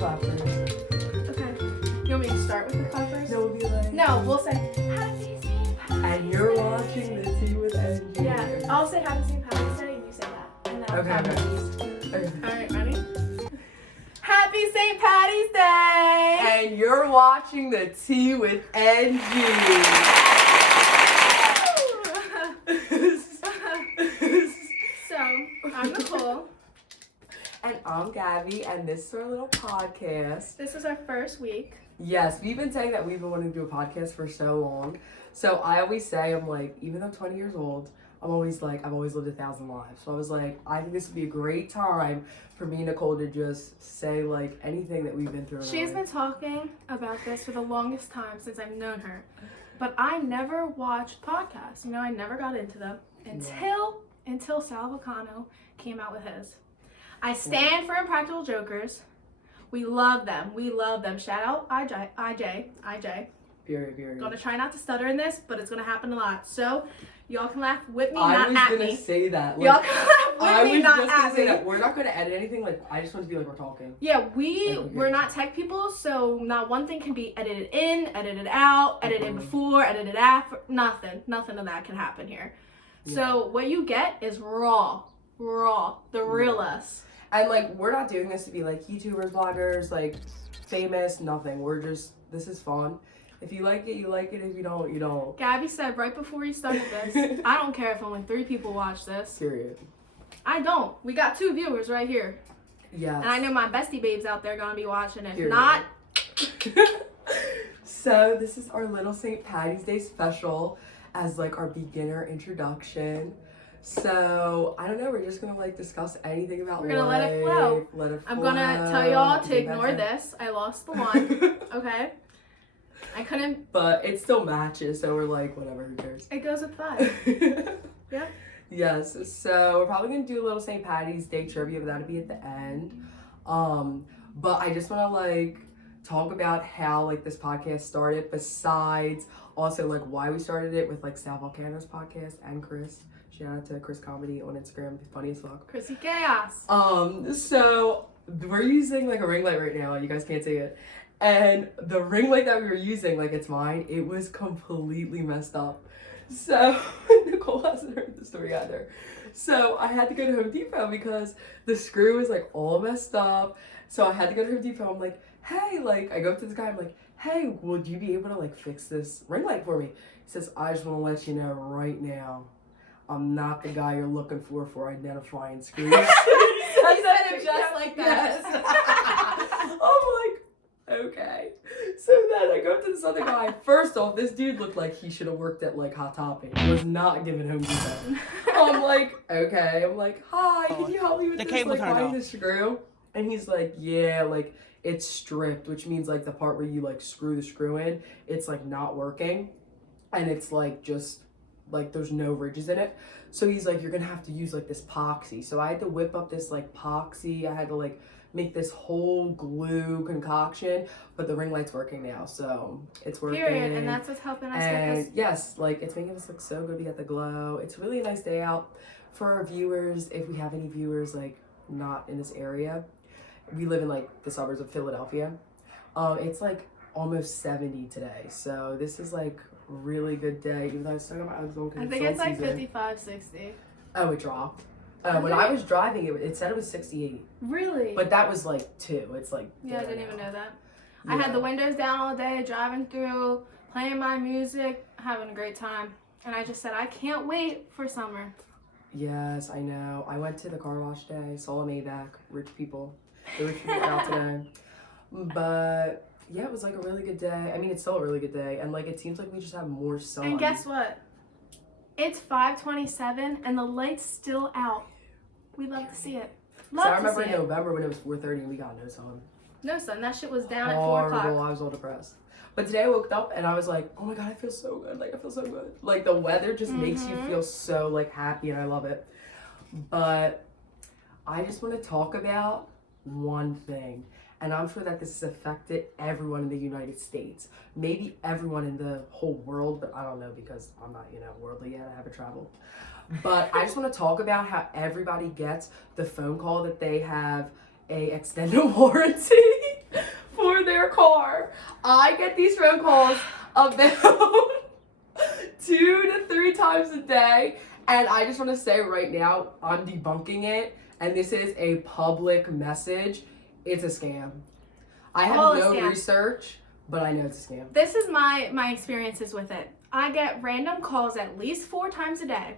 clappers. Okay. You want me to start with the clappers? No, we'll be like... No, we'll say Happy St. Patty's And you're watching the Tea with NG. Yeah, I'll say Happy St. Patty's Day and you say that. And then I'll clap these. Okay. Alright, ready? Happy St. Patty's Day! And you're watching the Tea with NG. So, I'm Nicole. And I'm Gabby, and this is our little podcast. This is our first week. Yes, we've been saying that we've been wanting to do a podcast for so long. So I always say, I'm like, even though I'm 20 years old, I'm always like, I've always lived 1,000 lives. So I was like, I think this would be a great time for me and Nicole to just say, like, anything that we've been through. She's been talking about this for the longest time since I've known her. But I never watched podcasts. You know, I never got into them until Sal Vulcano came out with his. I stand for Impractical Jokers. We love them. We love them. Shout out IJ. Period. Gonna try not to stutter in this, but it's gonna happen a lot. So, y'all can laugh with me, not at me. I was gonna say that. Like, y'all can laugh with me, not at me. I was just gonna say that. We're not gonna edit anything. Like, I just want to be like we're talking. Yeah, we're not tech people, so not one thing can be edited in, edited out, edited before, edited after. Nothing of that can happen here. Yeah. So what you get is raw, the real us. And like, we're not doing this to be like YouTubers, bloggers, like famous, nothing. We're just, this is fun. If you like it, you like it. If you don't, you don't. Gabby said right before you started this, I don't care if only 3 people watch this. Period. I don't. We got 2 viewers right here. Yeah. And I know my bestie babes out there gonna be watching it. Period. Not. So this is our little St. Patty's Day special as like our beginner introduction. So I don't know, we're just gonna like discuss anything about We're gonna let it flow. I'm gonna tell y'all to ignore this. I lost the one. Okay. I couldn't. But it still matches, so we're like, whatever, who cares? It goes with 5. Yeah. Yes. So we're probably gonna do a little St. Patty's Day trivia, but that'll be at the end. But I just wanna like talk about how like this podcast started, besides also like why we started it with like Sal Vulcano's podcast and Chris. Shout out to Chris Comedy on Instagram, funny as fuck. Chrissy Chaos. So we're using like a ring light right now. You guys can't see it. And the ring light that we were using, like it's mine, it was completely messed up. So Nicole hasn't heard the story either. So I had to go to Home Depot because the screw was like all messed up. So I had to go to Home Depot. I'm like, hey, like I go up to this guy, I'm like, hey, would you be able to like fix this ring light for me? He says, I just want to let you know right now, I'm not the guy you're looking for identifying screws. He said it just like that. Yes. I'm like, okay. So then I go up to this other guy. First off, this dude looked like he should have worked at like Hot Topic. He was not giving Home Depot. I'm like, okay. I'm like, hi, can you help me with this? Like, finding the screw? And he's like, yeah, like it's stripped, which means like the part where you like screw the screw in, it's like not working. And it's like just like there's no ridges in it. So he's like, you're gonna have to use like this epoxy. So I had to whip up this like epoxy. I had to like make this whole glue concoction, but the ring light's working now, so it's working. Period. And that's what's helping us get this. Yes, like it's making us look so good. We got the glow. It's really a nice day out for our viewers. If we have any viewers like not in this area, we live in like the suburbs of Philadelphia. It's like almost 70 today, so this is like really good day. Even though I was talking about I was going to I think it's like 55, 60. Oh, it dropped. When I was driving, it said it was 68. Really? But that was like 2. It's like yeah, I didn't even know that. Yeah. I had the windows down all day, driving through, playing my music, having a great time. And I just said, I can't wait for summer. Yes, I know. I went to the car wash day, saw a Maybach, rich people. The rich people out today. But yeah, it was like a really good day. I mean, it's still a really good day. And like, it seems like we just have more sun. And guess what? It's 5:27 and the light's still out. We love to see it. Love so I remember to see in November when it was 4:30 and we got no sun. No sun. That shit was down at 4 o'clock. I was all depressed. But today I woke up and I was like, oh my God, I feel so good. Like, I feel so good. Like, the weather just makes you feel so, like, happy, and I love it. But I just want to talk about one thing. And I'm sure that this has affected everyone in the United States. Maybe everyone in the whole world, but I don't know because I'm not, worldly yet. I haven't traveled. But I just want to talk about how everybody gets the phone call that they have a extended warranty. their car. I get these phone calls about 2 to 3 times a day. And I just want to say right now, I'm debunking it. And this is a public message. It's a scam. I have no research, but I know it's a scam. This is my experiences with it. I get random calls at least 4 times a day.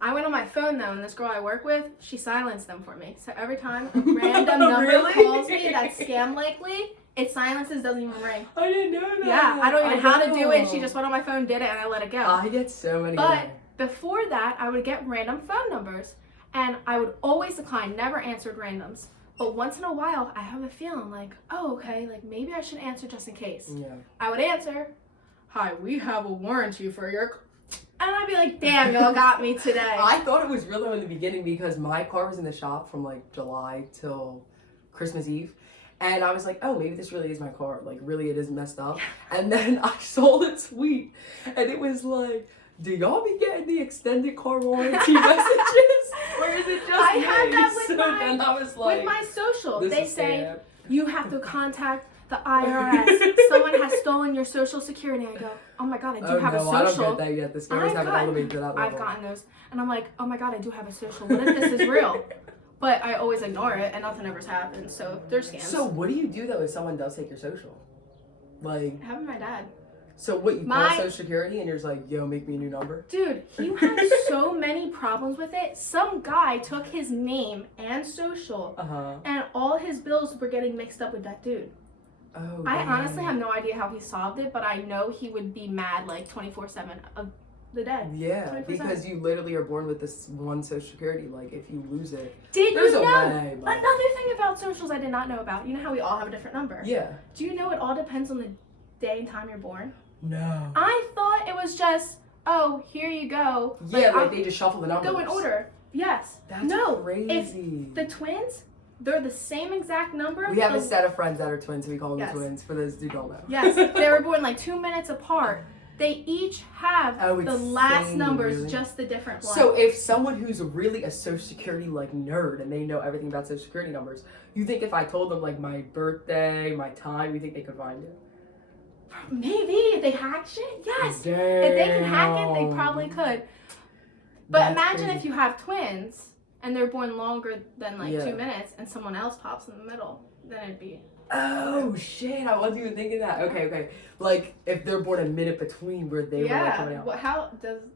I went on my phone though, and this girl I work with, she silenced them for me. So every time a random number calls me that's scam likely, it silences, doesn't even ring. I didn't know that. Yeah, I don't even know how to do it. She just went on my phone, did it, and I let it go. I get so many. But before that, I would get random phone numbers, and I would always decline, never answered randoms. But once in a while, I have a feeling like, oh, okay, like maybe I should answer just in case. Yeah. I would answer, hi, we have a warranty for your... And I'd be like, damn, y'all got me today. I thought it was real though in the beginning because my car was in the shop from like July till Christmas Eve. And I was like, oh, maybe this really is my car. Like, really, it isn't messed up. And then I saw the tweet, and it was like, do y'all be getting the extended car warranty messages? Or is it just I me? had that with then I was like, with my social. this They is say, sad. you have to contact the IRS. Someone has stolen your social security. I go, oh my God, I do have a social. I don't get that yet. The scammers haven't elevated to that level. I've gotten those. And I'm like, oh my God, I do have a social. What if this is real? But I always ignore it, and nothing ever's happened. So they're scams. So what do you do though if someone does take your social? Like, It happened to my dad. so what, you call Social Security and you're just like, yo, make me a new number? Dude, he had so many problems with it. Some guy took his name and social, and all his bills were getting mixed up with that dude. Oh, I honestly have no idea how he solved it, but I know he would be mad like 24/7 of the day. Yeah, 24/7. because you literally are born with this one Social Security. Like, if you lose it, Did there's you a know? way. But... Another thing about socials I did not know about. You know how we all have a different number? Yeah. Do you know it all depends on the day and time you're born? No. I thought it was just, oh, here you go. Yeah, like they just shuffle the numbers. Go in order. Yes. That's crazy. If the twins, they're the same exact number. We have a set of friends that are twins, so we call them Yes. the twins, for those who don't know. Yes, they were born like 2 minutes apart. They each have the last numbers, really? just the different one. So if someone who's really a Social Security like nerd and they know everything about Social Security numbers, you think if I told them like my birthday, my time, you think they could find it? Maybe if they hack shit, yes. Damn. If they can hack it, they probably could. But That's imagine crazy. if you have twins and they're born longer than like Yeah. 2 minutes, and someone else pops in the middle, then it'd be. Oh shit! I wasn't even thinking that. Okay. Like if they're born a minute between where they were like coming out.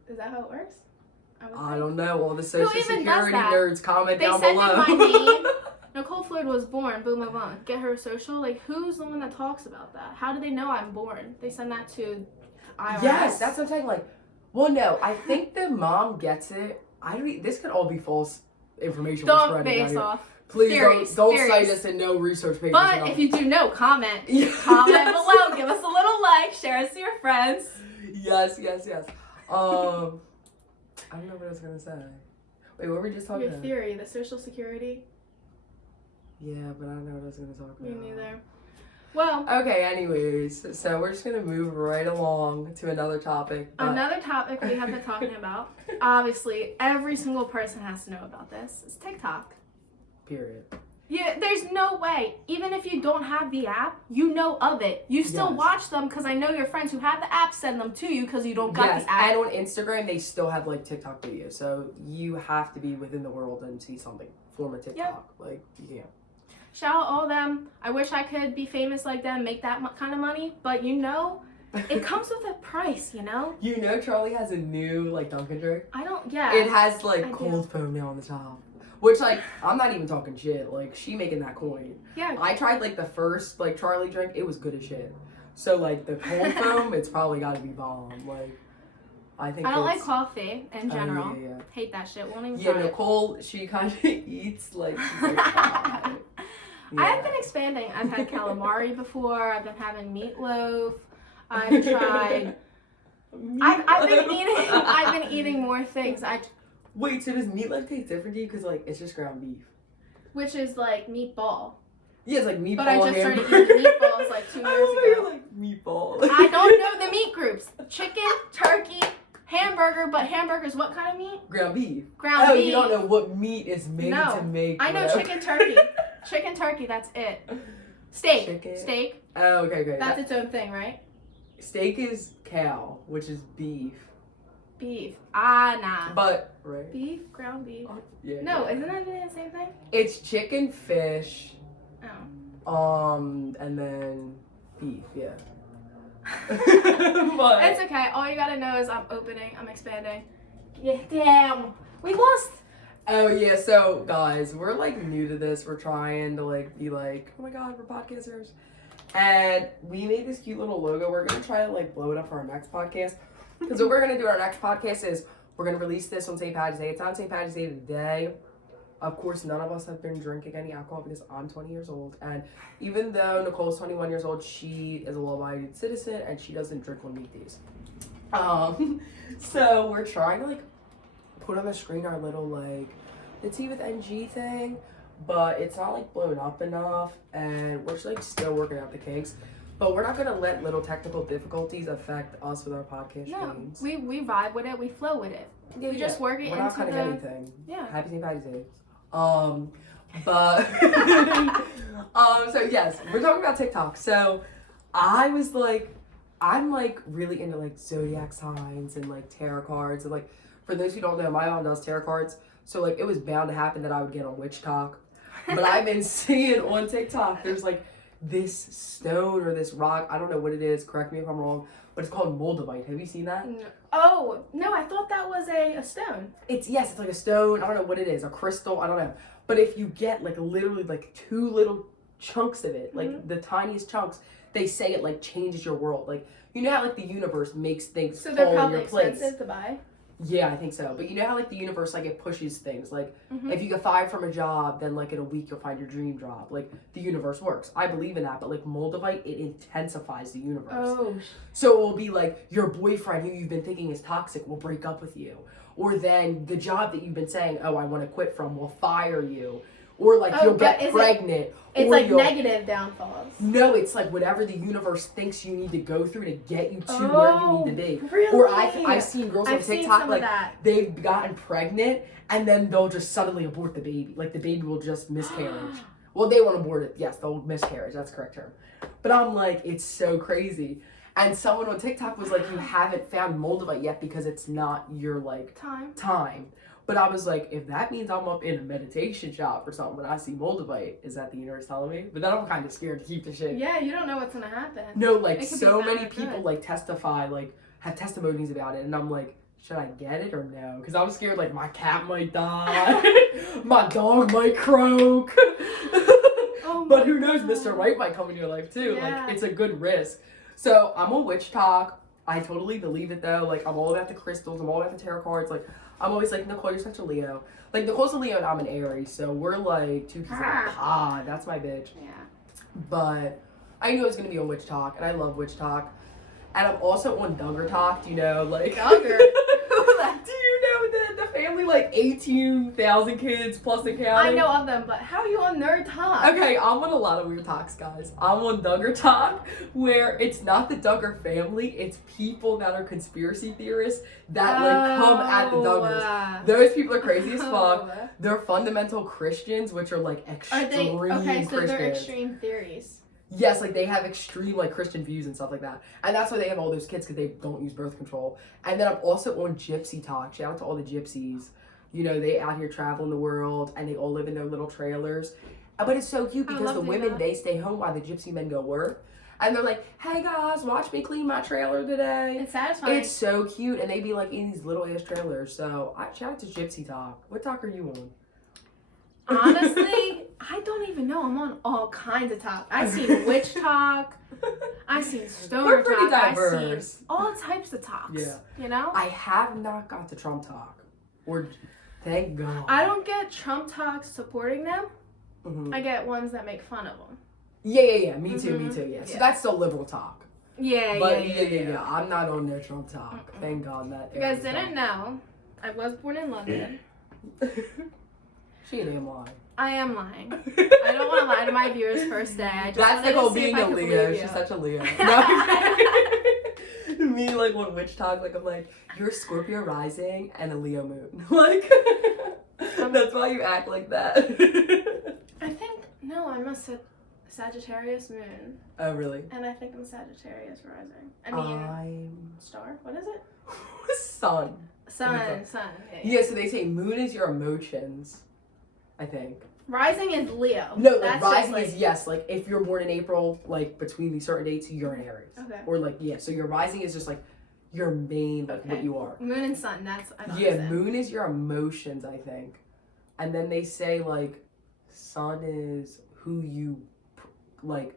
Is that how it works? I don't know. All the Social even does Security that? nerds comment They down sent below. in my name. Nicole Floyd was born. Boom, boom, boom. Get her social. Like, who's the one that talks about that? How do they know I'm born? They send that to IRS. Yes, that's what I'm saying. Like, well, no, I think the mom gets it. This could all be false information. we're Don't spreading base out here. off. Please Theories, don't theories. cite us in no research papers. But if you do know, comment. Yeah. Comment below. Give us a little like. Share us to your friends. Yes. I don't know what I was gonna say. Wait, what were we just talking Your about? theory, the Social Security. Yeah, but I don't know what I was gonna talk about. Me neither. Well, Okay, anyways, so we're just gonna move right along to another topic. but- another topic we have been talking about. Obviously, every single person has to know about this. It's TikTok. Period. Yeah, there's no way. Even if you don't have the app, you know of it. You still Yes. watch them because I know your friends who have the app send them to you because you don't got Yes, the app. and on Instagram they still have like TikTok videos, so you have to be within the world and see something from a TikTok. Like you can't. Shout out all them. I wish I could be famous like them, make that kind of money, but you know, it comes with a price, you know? You know Charlie has a new like Dunkin' drink. I don't, yeah. It has like I do. cold foam now on the top. Which like I'm not even talking shit. Like she making that coin. Yeah. I tried like the first like Charlie drink. It was good as shit. So like the cold foam, it's probably got to be bomb. Like I think. I don't like it's- coffee in general. Yeah. Hate that shit. Won't even Yeah, try it. Nicole, she kind of eats like. She's like "Ah." I have been expanding. I've had calamari before. I've been having meatloaf. I've tried. I've been eating more things. Wait, so does meatloaf taste different to you? Because like it's just ground beef. Which is like meatball. Yeah, it's like meatball. But I just started hamburger. eating meatballs like 2 years Oh, ago. you're like meatball. I don't know the meat groups. Chicken, turkey, hamburger, but hamburger's what kind of meat? Ground beef. Ground Oh, beef. you don't know what meat is made No. to make. I know whatever. chicken turkey. Chicken turkey, that's it. Steak. Chicken? Steak. Oh, okay. That's its own thing, right? Steak is cow, which is beef. Beef. Ah, nah. But, right? Beef? Ground beef? Yeah. No, isn't that the same thing? It's chicken, fish, Oh. and then beef, yeah. But, It's okay. All you gotta know is I'm expanding. Yeah, damn. We lost. oh yeah, so guys, we're like new to this. We're trying to like be like, oh my god, we're podcasters. And we made this cute little logo. We're gonna try to like blow it up for our next podcast. Because what we're gonna do our next podcast is we're gonna release this on St. Patty's Day. It's on St. Patty's Day today. Of course, none of us have been drinking any alcohol because I'm 20 years old. And even though Nicole's 21 years old, she is a law-abiding citizen and she doesn't drink on weekdays. So we're trying to like put on the screen our little like the Tea with NG thing, but it's not like blown up enough, and we're just like still working out the kinks. But we're not gonna let little technical difficulties affect us with our podcast No, streams. we vibe with it. We flow with it. Yeah, we just work it we're into not cutting the. anything. Yeah. Happy St. Patty's Day. But so yes, we're talking about TikTok. So I was like, I'm like really into like zodiac signs and like tarot cards, and like for those who don't know, my mom does tarot cards. So like it was bound to happen that I would get on Witch Talk. But I've been seeing on TikTok there's like this stone or this rock, I don't know what it is, correct me if I'm wrong, but it's called moldavite. Have you seen that? No. Oh, no, I thought that was a stone. It's like a stone, I don't know what it is, a crystal, I don't know. But if you get like literally like 2 little chunks of it, like the tiniest chunks, they say it like changes your world. Like, you know how like the universe makes things So they're fall in probably your place. expensive to buy. Yeah, I think so. But you know how like the universe, like it pushes things. Like if you get fired from a job, then like in a week you'll find your dream job. Like the universe works. I believe in that. But like moldavite, it intensifies the universe. Oh. So it will be like your boyfriend who you've been thinking is toxic will break up with you. Or then the job that you've been saying, oh, I want to quit from, will fire you. Or like you'll get pregnant. It's like negative downfalls. No, it's like whatever the universe thinks you need to go through to get you to where you need to be. Really? Or I've seen girls on TikTok like they've gotten pregnant and then they'll just suddenly abort the baby. Like the baby will just miscarriage. Well, they won't abort it. Yes, they'll miscarriage. That's the correct term. But I'm like, it's so crazy. And someone on TikTok was like, you haven't found moldavite yet because it's not your like time. But I was like, if that means I'm up in a meditation shop or something when I see moldavite, is that the universe telling me? But then I'm kind of scared to keep the shit. Yeah, you don't know what's gonna happen. No, like so many people like testify, like have testimonies about it, and I'm like, should I get it or no? Because I was scared like my cat might die, my dog might croak. But who knows, Mr. Right might come in your life too. Yeah. Like it's a good risk. So I'm on Witch Talk. I totally believe it though. Like I'm all about the crystals. I'm all about the tarot cards. Like I'm always like, Nicole, you're such a Leo. Like Nicole's a Leo and I'm an Aries, so we're like 2 pieces of a pod. That's my bitch. Yeah. But I knew I was gonna be on Witch Talk, and I love Witch Talk. And I'm also on Duggar Talk. Do you know, like Duggar? do you know the family like 18,000 kids plus a counting? I know of them, but how are you on Nerd Talk? Okay, I'm on a lot of weird talks, guys. I'm on Duggar Talk, where it's not the Duggar family, it's people that are conspiracy theorists that like come at the Duggars. Those people are crazy as fuck. They're fundamental Christians, which are like extreme okay, so Christians. they're extreme theories. Yes, like they have extreme like Christian views and stuff like that. And that's why they have all those kids, because they don't use birth control. And then I'm also on Gypsy Talk. Shout out to all the gypsies. You know, they out here traveling the world and they all live in their little trailers. But it's so cute because the women, they stay home while the gypsy men go work. And they're like, hey guys, watch me clean my trailer today. It's satisfying. It's so cute. And they be like in these little ass trailers. So shout out to Gypsy Talk. What talk are you on? Honestly, I don't even know. I'm on all kinds of talk. I've seen witch talk. I've seen stoner We're pretty talk. diverse. I've seen all types of talks. Yeah. You know? I have not got to Trump talk. Or thank God. I don't get Trump talks supporting them. Mm-hmm. I get ones that make fun of them. Yeah. Me too, yeah. So that's still liberal talk. Yeah. I'm not on their Trump talk. Thank God that. You guys didn't know, I was born in London. She a damn lie. I am lying. I don't want to lie to my viewers first day. I just That's Nicole being a Leo. She's such a Leo. No. Me like on Witch Talk, like I'm like, you're a Scorpio rising and a Leo moon. Like that's why you act like that. I think I must have Sagittarius moon. Oh, really? And I think I'm Sagittarius rising. I mean, I'm star? What is it? sun. Sun. Yeah, so they say moon is your emotions, I think. Rising is Leo. No, like That's rising just, is yes, like if you're born in April, like between these certain dates, you're in Aries. Okay. Or like so your rising is just like your main like what you are. Moon and sun, that's I don't Yeah, understand. moon is your emotions, I think. And then they say like sun is who you like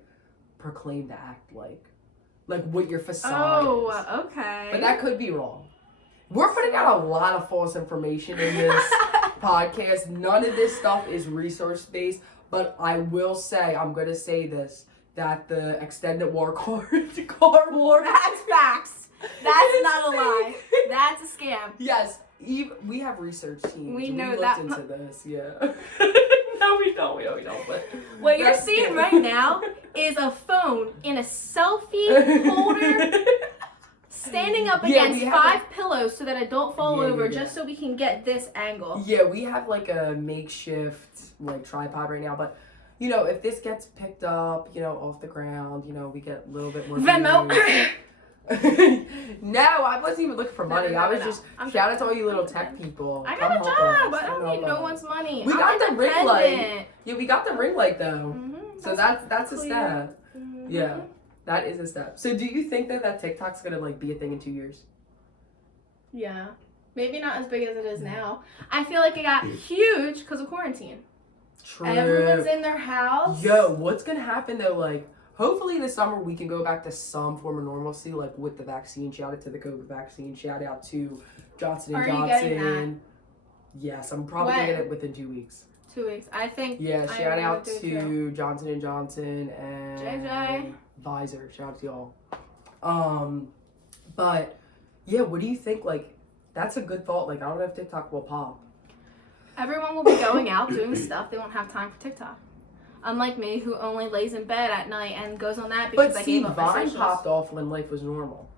proclaim to act like what your facade is. Oh, okay. But that could be wrong. We're putting out a lot of false information in this podcast. None of this stuff is resource based, but I will say, I'm going to say this, that the extended war card war. That's facts. That's not a lie. That's a scam. Yes, we have research teams. We know looked that. into this, yeah. No, we don't. But what you're seeing right now is a phone in a selfie holder standing up against 5 pillows so that I don't fall over, just so we can get this angle. Yeah, we have like a makeshift like tripod right now, but you know, if this gets picked up, you know, off the ground, you know, we get a little bit more Venmo. No, I wasn't even looking for money. I was just shout out to all you little tech people. I got a job. I don't need no one's money. We got the ring light. Yeah, we got the ring light though. Mm-hmm. So that's a step. Mm-hmm. Yeah. That is a step. So do you think that TikTok's gonna like be a thing in 2 years? Yeah. Maybe not as big as it is now. I feel like it got huge because of quarantine. True. Everyone's in their house. Yo, what's gonna happen though? Like, hopefully this summer we can go back to some form of normalcy, like with the vaccine. Shout out to the COVID vaccine. Shout out to Johnson and Johnson. Are you getting that? Yes, I'm probably gonna get it within 2 weeks. 2 weeks. I think. Yeah, shout out to Johnson and Johnson and JJ. Pfizer. Shout out to y'all. But yeah, what do you think? Like, that's a good thought. Like, I don't know if TikTok will pop. Everyone will be going out doing stuff. They won't have time for TikTok. Unlike me, who only lays in bed at night and goes on that because I gave up my Vine socials. popped off when life was normal.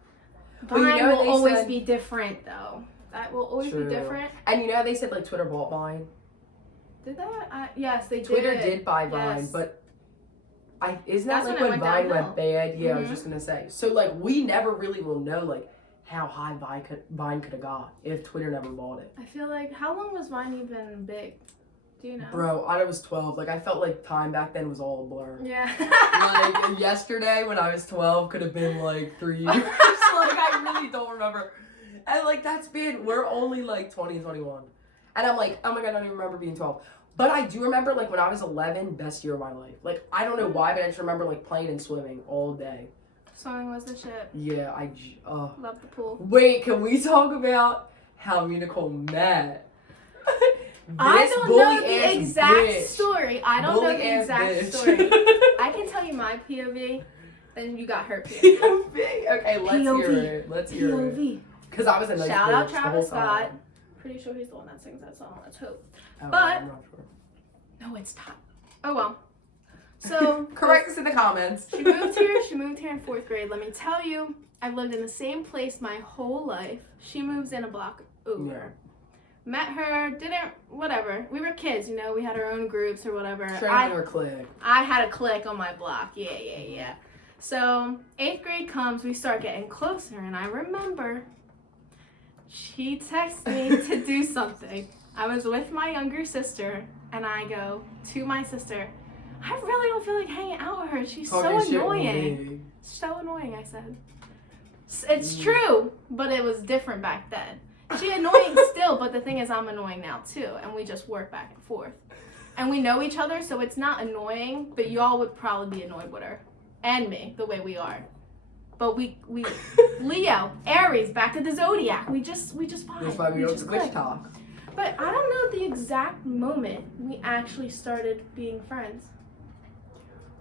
Vine you know will always be different, though. That will always be different. And you know how they said like Twitter bought Vine? Did that? Yes, they did. Twitter did buy Vine, yes. But isn't that That's like when when Vine downhill. went bad? Yeah, Mm-hmm. I was just gonna say. So like we never really will know like how high Vine could have got if Twitter never bought it. I feel like, how long was Vine even big? Do you know? Bro, I was 12. Like I felt like time back then was all a blur. Yeah. Like yesterday when I was 12 could have been like 3 years. Like I really don't remember. And like that's been, we're only like 20 and 21. And I'm like, oh my god, I don't even remember being 12. But I do remember like when I was 11, best year of my life. Like I don't know why, but I just remember like playing and swimming all day. Swimming was the shit. Yeah, Love the pool. Wait, can we talk about how me and Nicole met? I don't know the exact story. I don't know the exact story. I can tell you my POV, then you got her POV. POV? Okay, let's hear it. Let's hear it. POV. Because I was a nice Shout out bitch the Travis whole time. Scott. Pretty sure he's the one that sings that song. Let's hope. Oh, But I'm not sure. no, it's not. Oh well. So correct us in the comments. She moved here in 4th grade. Let me tell you, I've lived in the same place my whole life. She moves in a block over. Yeah. Met her, whatever. We were kids, you know, we had our own groups or whatever. Straight or click. I had a clique on my block. Yeah. So 8th grade comes, we start getting closer, and I remember she texted me to do something. I was with my younger sister, and I go to my sister, I really don't feel like hanging out with her. She's so annoying. So annoying, I said. It's true, but it was different back then. She annoying still, but the thing is I'm annoying now too, and we just work back and forth. And we know each other, so it's not annoying, but y'all would probably be annoyed with her. And me, the way we are. But we Leo, Aries, back to the zodiac. We just vibe. That's why we don't just click. switch talk. But I don't know the exact moment we actually started being friends.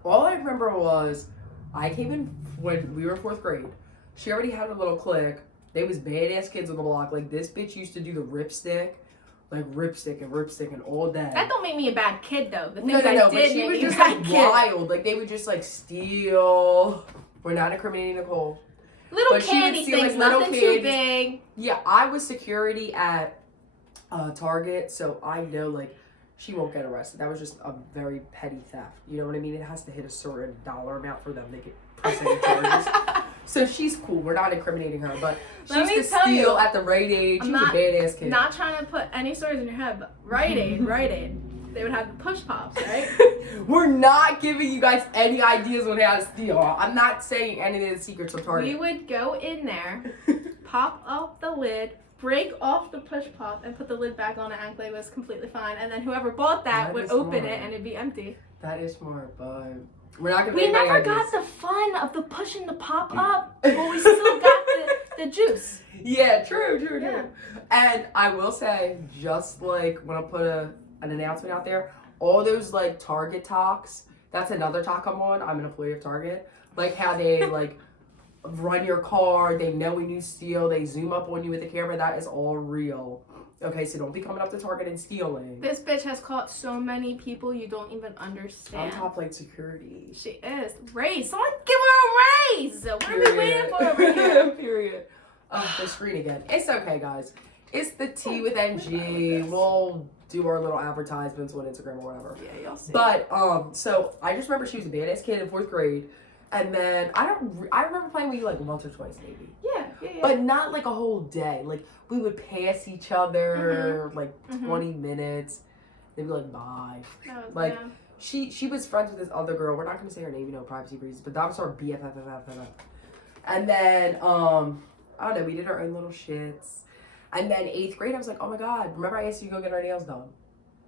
All I remember was I came in when we were in 4th grade. She already had a little clique. They was badass kids on the block. Like this bitch used to do the ripstick. Like ripstick and all day. That don't make me a bad kid though. The things No, I but did she make was me a just bad like kid. wild. Like they would just like steal. We're not incriminating Nicole. Little But she would candy steal, things, like, little nothing too candies. big. Yeah, I was security at Target, so I know like she won't get arrested. That was just a very petty theft. You know what I mean? It has to hit a certain dollar amount for them to get pressing charges. So she's cool. We're not incriminating her, but she used to steal at the Rite Aid. She was a badass kid. Not trying to put any stories in your head, but Rite Aid. They would have the push pops, right? We're not giving you guys any ideas on how to steal. I'm not saying any of the secrets of Target. We would go in there, pop up the lid, break off the push pop, and put the lid back on and act like it was completely fine. And then whoever bought that would open it and it'd be empty. That is smart, but we're not gonna. We never got the fun of the pushing the pop up, but we still got the juice. Yeah, true. Yeah. And I will say, just like when I put an announcement out there, all those like Target talks. That's another talk I'm on. I'm an employee of Target. Like how they like run your car. They know when you steal. They zoom up on you with the camera. That is all real. Okay, so don't be coming up to Target and stealing. This bitch has caught so many people you don't even understand. I'm top flight security. She is. Raise. Someone give her a raise. What are we waiting for over here? Period. The screen again. It's okay, guys. It's the T with NG. We'll do our little advertisements on Instagram or whatever. Yeah, y'all see. But so I just remember she was a badass kid in 4th grade, and then I remember playing with you like once or twice maybe. Yeah. But not like a whole day. Like we would pass each other like 20 minutes. They'd be like, bye. Like she was friends with this other girl. We're not gonna say her name, privacy reasons. But that was our BFF. And then I don't know. We did our own little shits. And then 8th grade, I was like, oh my god, remember I asked you to go get our nails done?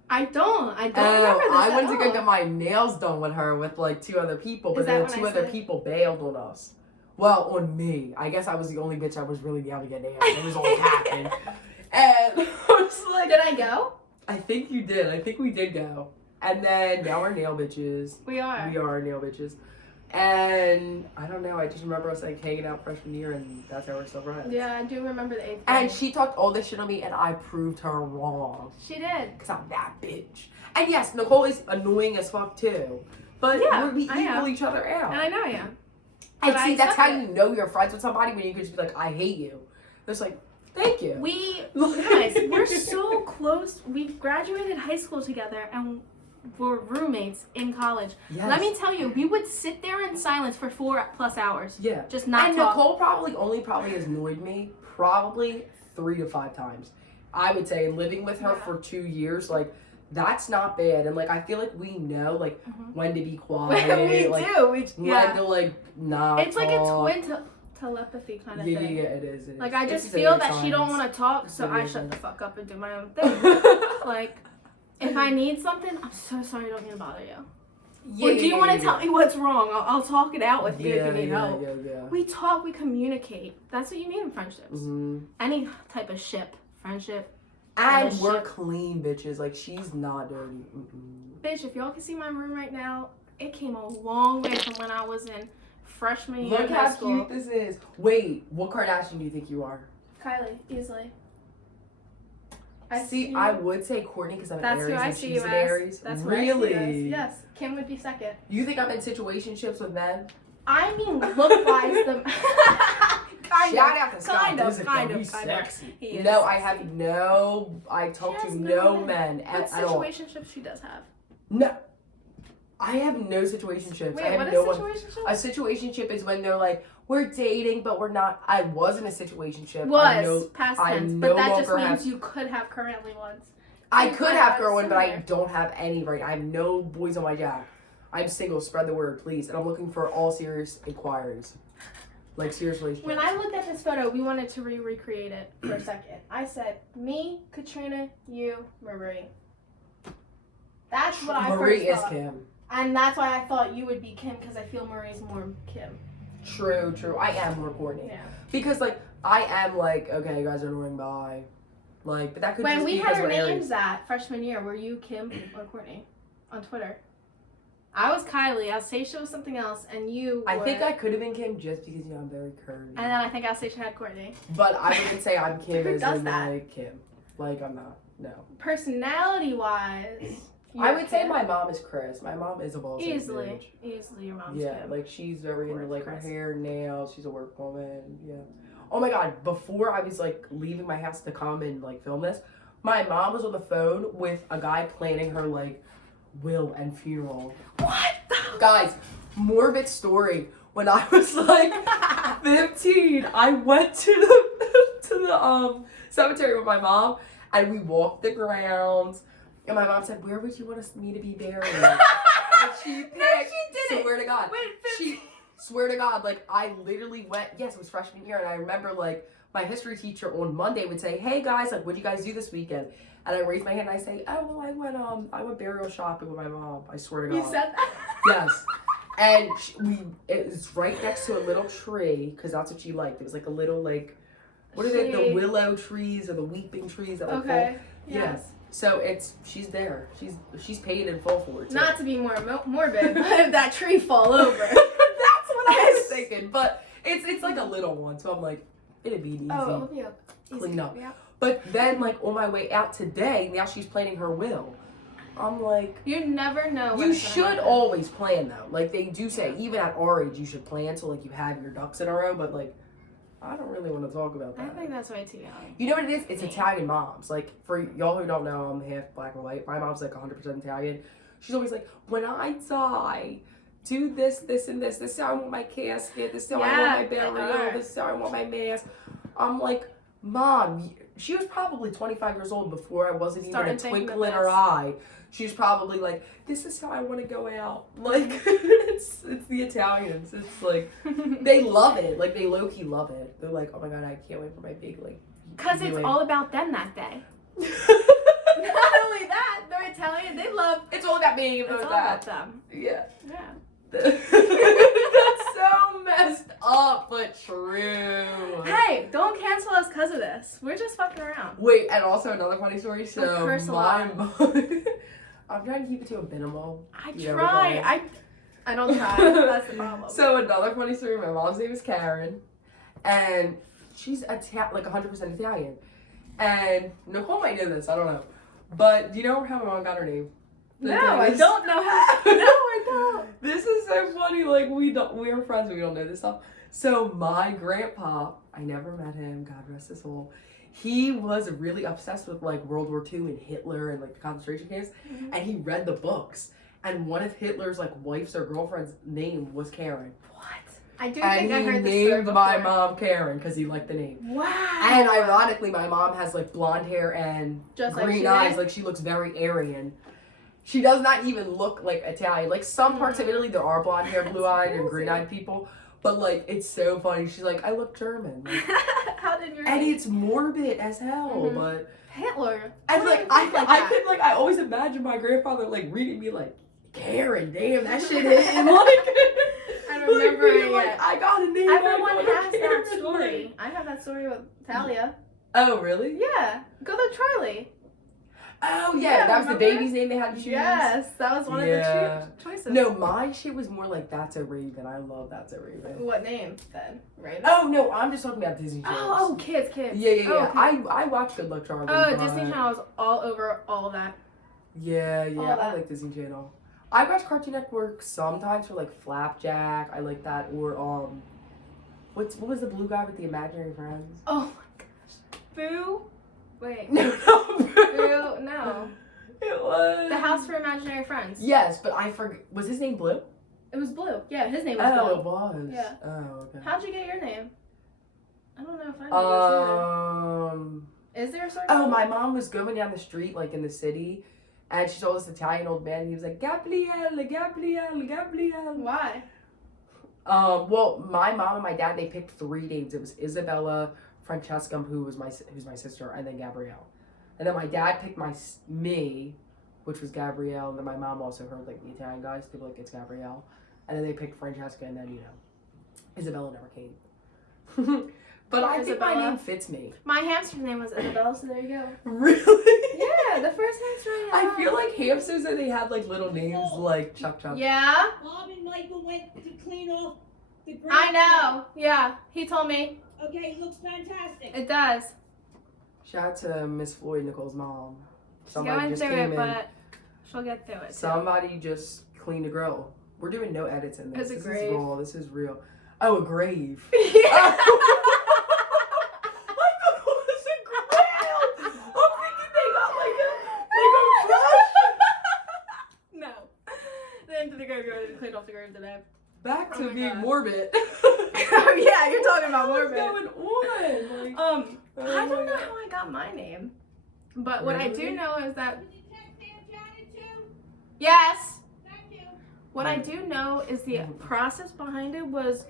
I don't remember this I went to go get my nails done with her with like 2 other people, but then 2 other people bailed on us. Well, on me. I guess I was the only bitch I was really down to get nails. It was all happening. And I was like, did I go? I think you did. I think we did go. And then now we're nail bitches. We are. We are nail bitches. And I don't know, I just remember us like hanging out freshman year, and that's how we're still friends. Yeah, I do remember the 8th grade. And she talked all this shit on me, and I proved her wrong. She did. Because I'm that bitch. And yes, Nicole is annoying as fuck too. But we equal each other out. And I know you. And see, that's how you know you're friends with somebody, when you can just be like, I hate you. It's like, thank you. Guys, we're so close. We graduated high school together, and we're roommates in college. Yes. Let me tell you, we would sit there in silence for 4+ hours. Yeah. Just not and talk. Nicole probably has annoyed me 3 to 5 times. I would say, living with her for 2 years, like, that's not bad. And like I feel like we know like when to be quiet. We like, do. when to like not It's talk. like a twin telepathy kind of thing. Yeah, it is. Like I just feel that she don't want to talk, so I shut the fuck up and do my own thing. Like if I need something, I'm so sorry, I don't mean to bother you. Yeah, do you want to tell me what's wrong? I'll talk it out with you if you need help. Yeah. We talk, we communicate. That's what you need in friendships. Any type of ship, friendship. And we're clean bitches. Like, she's not dirty. Bitch, if y'all can see my room right now, it came a long way from when I was in freshman year of high school. Look how cute this is. Wait, what Kardashian do you think you are? Kylie, easily. I would say Courtney because I'm an Aries and she's an Aries. That's really? Who I see you as. Yes, Kim would be second. You think I'm in situationships with men? I mean, look-wise, them. Shout out to Scott. Kind of. He's sexy. He is no, sexy. I have no. I talk to no men at all. What situationships she does have? No, I have no situationships. Wait, I have what no is situationship? A situationship is when they're like, we're dating, but we're not. I was in a situationship. Past tense, but that just means you could have currently ones. I could have current one, but I don't have any right. I have no boys on my jack. I'm single. Spread the word, please. And I'm looking for all serious inquiries. Like, seriously. When I looked at this photo, we wanted to recreate it for a second. I said, me, Katrina, you, Marie. That's what I Marie first thought. Marie is Kim. And that's why I thought you would be Kim, because I feel Marie's more Kim. True. I am more Courtney. Yeah. Because, like, I am like, okay, you guys are annoying, bye. Like, but that could just be because we're Aries. When we had our names at freshman year, were you Kim or Courtney on Twitter? I was Kylie, Alsacia was something else, and you were... I think I could have been Kim just because, I'm very curvy. And then I think Alsacia had Courtney. But I wouldn't say I'm Kim Who as does in, that? like, Kim. Like, I'm not. No. Personality-wise... I would say my mom is Chris. My mom is a boss. Easily your mom's Kim. Like, she's very into, like, her hair, nails. She's a work woman. Yeah. Oh, my God. Before I was, like, leaving my house to come and, like, film this, My mom was on the phone with a guy planning her, like, will and funeral. What? Guys, morbid story. When I was, like, 15, I went to the cemetery with my mom, and we walked the grounds, and my mom said, where would you want me to be buried? And she picked, No, she didn't. swear to God. Wait, She, swear to God, like, I literally went, yes, it was freshman year, and I remember, like, my history teacher on Monday would say, hey, guys, like, what'd you guys do this weekend? And I raised my hand, and I say, oh, well, I went burial shopping with my mom. I swear to God. You said that? Yes. And it was right next to a little tree, because that's what she liked. It was like a little, like, what are they, the willow trees or the weeping trees that like Okay. fall? Yes. So she's there. She's paid in full for it. Not to be more morbid, but if that tree fall over. That's what I was thinking. But it's like a little one, so I'm like, it'd be easy. Oh, yeah. Clean up. Yeah. But then, like, on my way out today, now she's planning her will. I'm like, You never know. you should always plan though. Like they do say, even at our age, you should plan so like you have your ducks in a row. But like, I don't really want to talk about that. I think that's way too young. You know what it is? It's Italian moms. Like for y'all who don't know, I'm half black and white. My mom's like 100% Italian. She's always like, when I die, do this, this, and this. This is how I want my casket. This is how I want my burial. This is how I want my mass. I'm like, Mom, she was probably 25 years old before I wasn't even a twinkle in her eye. She's probably like, this is how I want to go out. Like, it's the Italians. It's like, they love it. Like, they low-key love it. They're like, oh my God, I can't wait for my big, like, because it's all about them that day. Not only that, they're Italian. They love. It's all about me. It's all about them. Yeah. Yeah. That's so messed up, but true. Hey, don't cancel us because of this. We're just fucking around. Wait, and also another funny story. So curse a lot. I'm trying to keep it to a minimal. I try. I don't try. That's the problem. So another funny story. My mom's name is Karen, and she's like 100% Italian. And Nicole might know this. I don't know. But do you know how my mom got her name? No, I don't know how. No, I don't. This is so funny. Like we're friends, but we don't know this stuff. So my grandpa, I never met him. God rest his soul. He was really obsessed with like World War II and Hitler and like the concentration camps, and he read the books. And one of Hitler's like wife's or girlfriend's name was Karen. What? I do and think I heard this he story named before. my mom Karen because he liked the name. Wow. And ironically, my mom has like blonde hair and just green like eyes. Like she looks very Aryan. She does not even look like Italian. Like some parts of Italy, there are blonde hair, blue eyed, and green eyed people. But like, it's so funny. She's like, I look German. Like, how did you? And it's morbid as hell, but Hitler. and like I always imagine my grandfather like reading me like, Karen, damn, that shit hit him. Like, I remember it. Like, I got a name. Everyone has that Karen. story. I have that story with Talia. Oh really? Yeah. Go to Charlie. Oh yeah, that was the baby's name they had to choose. Yes, that was one of the choices. No, my shit was more like That's a Raven. I love That's a Raven. What name then? Right? Oh no, I'm just talking about Disney Channel. Oh, kids. Yeah. Oh, okay. I watched Good Luck Charlie. Oh, Disney Channel is all over all of that. Yeah, I like Disney Channel. I watch Cartoon Network sometimes for like Flapjack. I like that, or what was the blue guy with the imaginary friends? Oh my gosh, Boo. Wait. No, Boo. No. It was The House for Imaginary Friends. Yes, but I forget. Was his name Blue? It was Blue. Yeah, his name was Oh, Blue. it was. Yeah. Oh, okay. How'd you get your name? I don't know if I know yours either. Is there a certain Oh, my mom was going down the street, like in the city, and she saw this Italian old man, and he was like, Gabriele. Why? Well, my mom and my dad, they picked 3 names. It was Isabella, Francesca, who's my sister, and then Gabrielle. And then my dad picked me, which was Gabrielle, and then my mom also heard like the Italian guys, they were like, it's Gabrielle. And then they picked Francesca, and then, Isabella never came. But I think my name fits me. My hamster's name was Isabella, so there you go. Really? Yeah, the first hamster I had. I feel like hamsters, that they had like little names like Chuck Chuck. Yeah? Bob and Michael went to clean off the ground. I know. Yeah, he told me. Okay, it looks fantastic. It does. Shout out to Miss Floyd, Nicole's mom. She's going through it, but she'll get through it. Somebody just cleaned a grill. We're doing no edits in this. It's a This grave. is raw. This is real. Oh, a grave. Yeah. I thought it was a grill. I'm thinking they into the graveyard and cleaned off the grave today. Back to Oh my being God. morbid. Yeah, you're talking about What's morbid. going on? Like, I don't know God. how I got my name, but what I do Really? know is that Did you text Aunt Janet too? yes, Thank you. what I do know is the process behind it was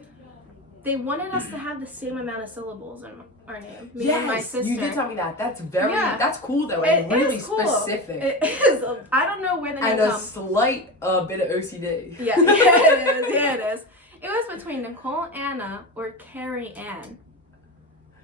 they wanted us to have the same amount of syllables in our name. Me and my Yes, sister. you did tell me that. That's very, Yeah. that's cool though, It and really is cool. specific. It is. I don't know where the name And a comes. slight bit of OCD. Yeah, it is. Yeah, it is. It was between Nicole Anna or Carrie Ann.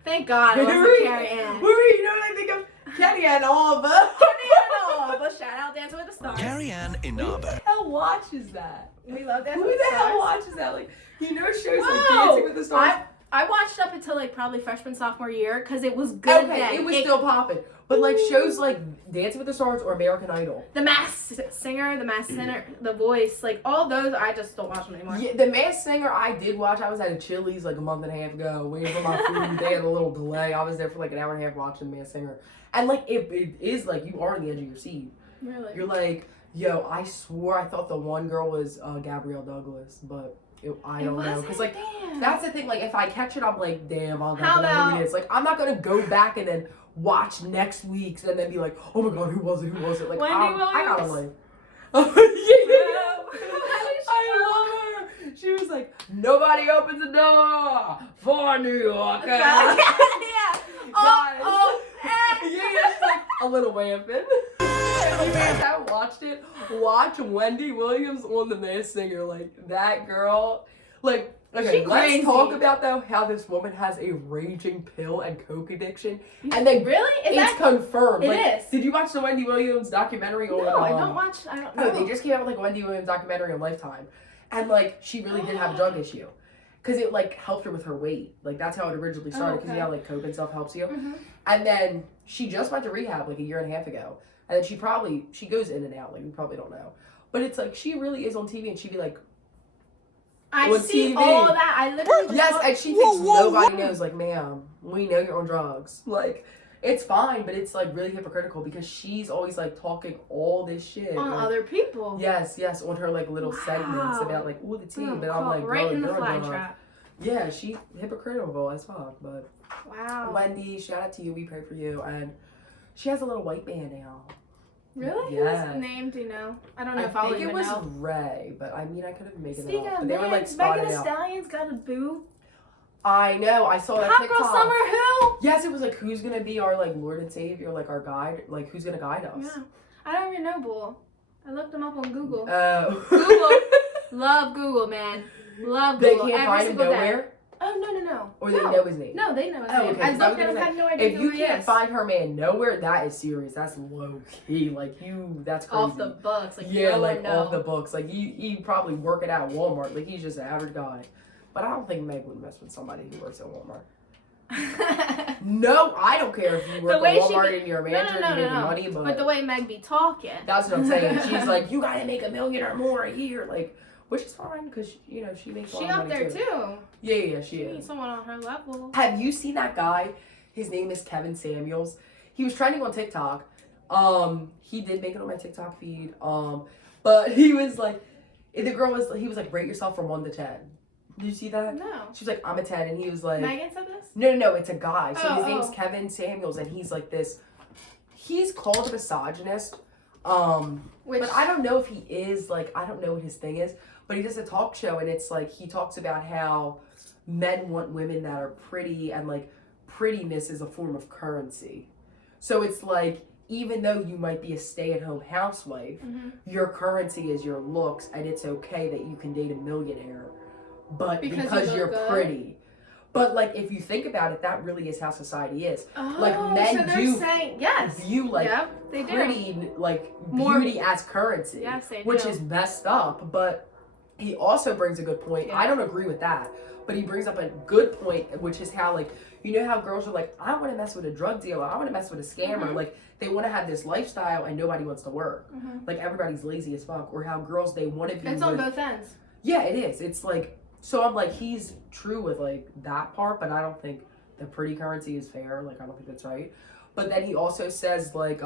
Thank God it wasn't Carrie Ann. Wait, you know what I think of? Carrie Ann Alba. Carrie Ann, but shout out Dancing with the Stars. Carrie Ann Who Inaba. the hell watches that? We love Dancing Who with the the hell Stars. watches that? Like, you know shows like Whoa. Dancing with the Stars? I watched up until like probably freshman, sophomore year because it was good Okay, then. it was still popping. But like shows like Dancing with the Stars or American Idol. The Masked Singer, The Masked Singer, The Voice, like all those, I just don't watch them anymore. Yeah, the Masked Singer I did watch. I was at a Chili's like a month and a half ago waiting for my food. They had a little delay. I was there for like an hour and a half watching the Masked Singer. And like it is like you are on the edge of your seat. Really? You're like, yo, I swore I thought the one girl was Gabrielle Douglas, but I don't know. Because like that's the thing, like if I catch it, I'm like, damn, I'll How never know who about- it is. Like I'm not gonna go back and then watch next week's and then be like, oh my god, who was it? Who was it? Like Wendy I gotta Williams. like I love her. She was like, nobody opens the door for New York. yeah. Guys. Oh, Yeah, she's like a little vamping. If you guys haven't watched it, watch Wendy Williams on The Masked Singer. Like that girl, like okay, She let's crazy. talk about though how this woman has a raging pill and coke addiction, and then Really? Is it's that? confirmed. It like, is. Did you watch the Wendy Williams documentary on? No, I don't watch. I don't No, know. they just came out with like a Wendy Williams documentary on Lifetime, and like she really did have a drug issue, because it like helped her with her weight. Like that's how it originally started. Because okay. you know, like coke and stuff helps you. Mhm. And then she just went to rehab like a year and a half ago, and then she goes in and out. Like we probably don't know, but it's like she really is on TV, and she'd be like, I on see TV. all that. I literally just yes, saw- and she thinks nobody knows. Like, ma'am, we know you're on drugs. Like, it's fine, but it's like really hypocritical because she's always like talking all this shit on like, other people. Yes, on her like little segments Wow. about like ooh the tea, Oh, but I'm caught like, right girl, in the you're a fly drug. trap. Yeah, she hypocritical as fuck. But Wow. Wendy, shout out to you. We pray for you. And she has a little white man now. Really? Yeah. Whose name do you know? I don't know I if I'll think even it was know. Ray, but I mean I could have made it Speaking up. of But they were men, like Megan spotted Thee out. Stallion's got a boo. I know. I saw that Hot TikTok. Girl Summer who? Yes, it was like who's gonna be our like Lord and Savior, like our guide, like who's gonna guide us. Yeah. I don't even know Bull. I looked him up on Google. Google. Love Google, man. Love They Google. can't every find him single day. nowhere, Oh, no. or they no. know his name. No, they know his Oh, name. okay, I 'cause I was looked at him, gonna had no idea If who you he can't is. find her man nowhere, that is serious. That's low key. Like that's crazy. Off the books, like Yeah, no like one know. off the books. Like he probably working at Walmart. Like he's just an average guy. But I don't think Meg would mess with somebody who works at Walmart. No, I don't care if you work way at she Walmart be- and you're a manager and you're making money, But the way Meg be talking. that's what I'm saying. She's like, you gotta make $1 million or more a year, like, which is fine because she makes a lot She of up money there too. Yeah, she She is. needs someone on her level. Have you seen that guy? His name is Kevin Samuels. He was trending on TikTok. He did make it on my TikTok feed. But he was like, he was like, rate yourself from 1 to 10. Did you see that? No. She was like, I'm a 10, and he was like, Megan said this? no, it's a guy. So his Oh, name's oh. Kevin Samuels, and he's like this. He's called a misogynist. Which But I don't know if he is, like, I don't know what his thing is. But he does a talk show, and it's like, he talks about how men want women that are pretty, and like, prettiness is a form of currency. So it's like, even though you might be a stay-at-home housewife, Mhm. your currency is your looks, and it's okay that you can date a millionaire, but Because because, you look you're good? pretty. But like, if you think about it, that really is how society is. Oh, like, men so they're do saying yes. View like Yep, they do. pretty, like More- beauty as currency, Yes, they which do. is messed up. But he also brings a good point. Yeah. I don't agree with that, but he brings up a good point, which is how, like, you know how girls are like, I want to mess with a drug dealer, I want to mess with a scammer. Mhm. Like, they want to have this lifestyle and nobody wants to work. Mhm. Like, everybody's lazy as fuck. Or how girls, they want to be It's on with- both ends. Yeah, it is. It's like, so I'm like, he's true with like that part, but I don't think the pretty currency is fair. Like, I don't think that's right. But then he also says like,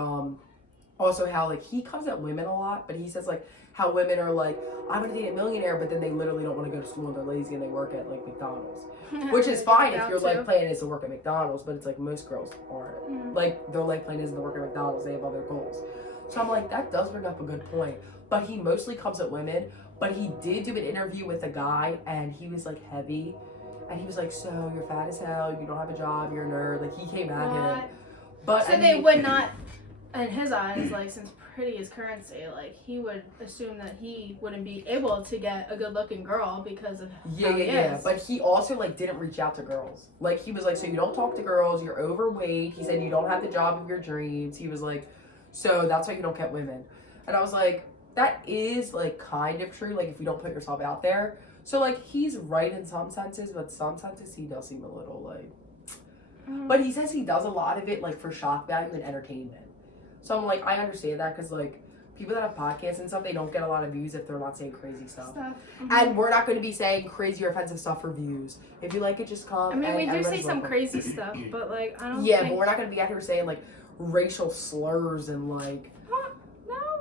also how like he comes at women a lot, but he says like how women are like, I want to date a millionaire, but then they literally don't want to go to school and they're lazy and they work at like McDonald's. Which is fine if your like plan is to work at McDonald's, but it's like most girls aren't. Like their life plan isn't to work at McDonald's, they have other goals. So I'm like, that does bring up a good point. But he mostly comes at women. But he did do an interview with a guy and he was like heavy. And he was like, so you're fat as hell, you don't have a job, you're a nerd. Like he came at him. But so they would not, in his eyes, like since pretty is currency, like he would assume that he wouldn't be able to get a good looking girl because of how he is. But he also like didn't reach out to girls. Like he was like, so you don't talk to girls, you're overweight. He said you don't have the job of your dreams. He was like, so that's why you don't get women. And I was like, that is like kind of true. Like if you don't put yourself out there. So like he's right in some senses, but some senses he does seem a little like. But he says he does a lot of it like for shock value and entertainment. So I'm like, I understand that because like people that have podcasts and stuff, they don't get a lot of views if they're not saying crazy stuff. And we're not going to be saying crazy or offensive stuff for views. If you like it, just come. I mean, we do say some crazy stuff, but like I don't. Yeah, but we're not going to be out here saying like racial slurs and like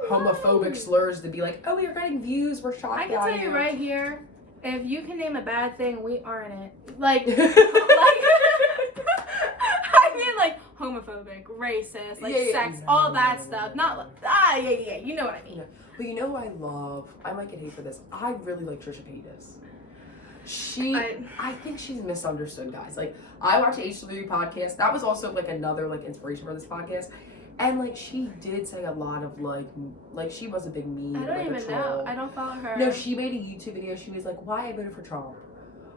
homophobic slurs to be like, oh, we're getting views, we're shocked. I can tell you right here, if you can name a bad thing, we are in it. Like, like I mean, like homophobic, racist, like sex, all that stuff. Not like, you know what I mean. Yeah. But you know who I love? I might get hate for this. I really like Trisha Paytas. I think she's misunderstood, guys. Like, I watch H3 podcast. That was also like another like inspiration for this podcast. And like she did say a lot of like she was a big meme. I don't like, even know. I don't follow her. No, she made a YouTube video. She was like, "Why I voted for Trump,"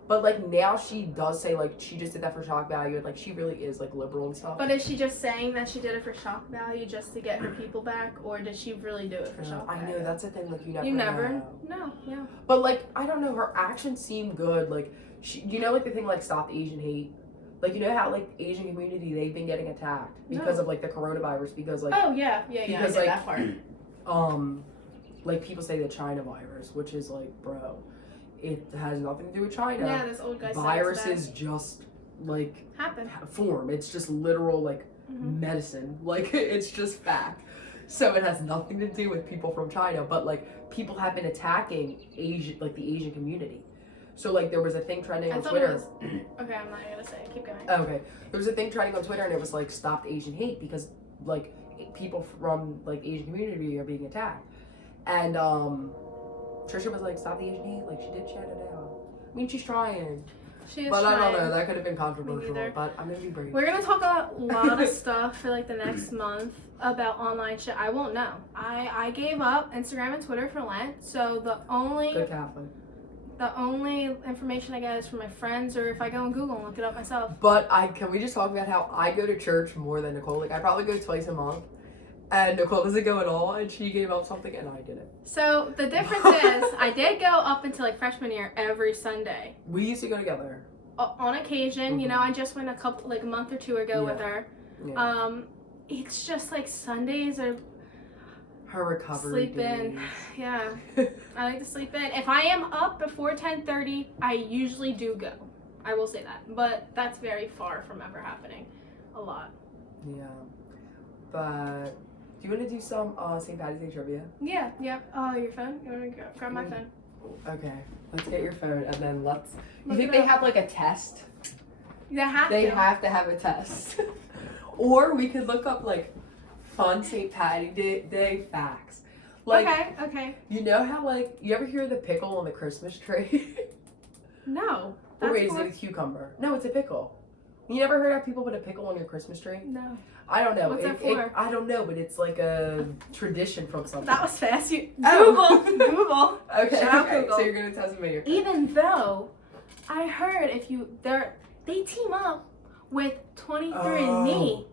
but like now she does say like she just did that for shock value and like she really is like liberal and stuff. But is she just saying that she did it for shock value just to get her people back, or did she really do it for shock value? I know that's the thing. Like you never know. No, yeah. But like I don't know, her actions seem good. Like she, you know, like the thing like stop Asian hate. Like, you know how, like, Asian community, they've been getting attacked because of, like, the coronavirus, because, like... Oh, yeah, because, I like, get that part. Like, people say the China virus, which is, like, bro, it has nothing to do with China. Yeah, this old guy said viruses just, like... happen. Form. It's just literal, like, medicine. Like, it's just fact. So it has nothing to do with people from China, but, like, people have been attacking Asian, like, the Asian community. So, like, there was a thing trending on Twitter. Okay, I'm not gonna say it. Keep going. Okay. There was a thing trending on Twitter, and it was, like, stop Asian hate, because, like, people from, like, Asian community are being attacked. And, Trisha was like, stop the Asian hate. Like, she did shout it out. I mean, she's trying. She is but trying. I don't know. That could have been controversial. But I'm going to be brave. We're gonna talk a lot of stuff for, like, the next month about online shit. I won't know. I gave up Instagram and Twitter for Lent, so the only... Good Catholic. The only information I get is from my friends, or if I go on Google and look it up myself. But can we just talk about how I go to church more than Nicole? Like, I probably go twice a month, and Nicole doesn't go at all, and she gave up something, and I didn't. So, the difference is, I did go up until, like, freshman year every Sunday. We used to go together. On occasion, you know, I just went a month or two ago with her. Yeah. It's just, like, Sundays are... Her recovery Sleep in. Yeah. I like to sleep in. If I am up before 10:30, I usually do go. I will say that. But that's very far from ever happening. A lot. Yeah. But do you want to do some St. Patty's Day trivia? Yeah. Your phone? You want to grab my phone? Okay. Let's get your phone and then let's... You Look think it they up. have like a test? They have to have a test. Or we could look up like fun St. Patty's Day facts. Like, okay. You know how like you ever hear the pickle on the Christmas tree? No. Or wait, is it a cucumber? No, it's a pickle. You never heard how people put a pickle on your Christmas tree? No. I don't know. What's that for? I don't know, but it's like a tradition from something. That was fast. Google. Okay. Shout out Google. So you're gonna test me. Even though I heard they team up with 23andMe,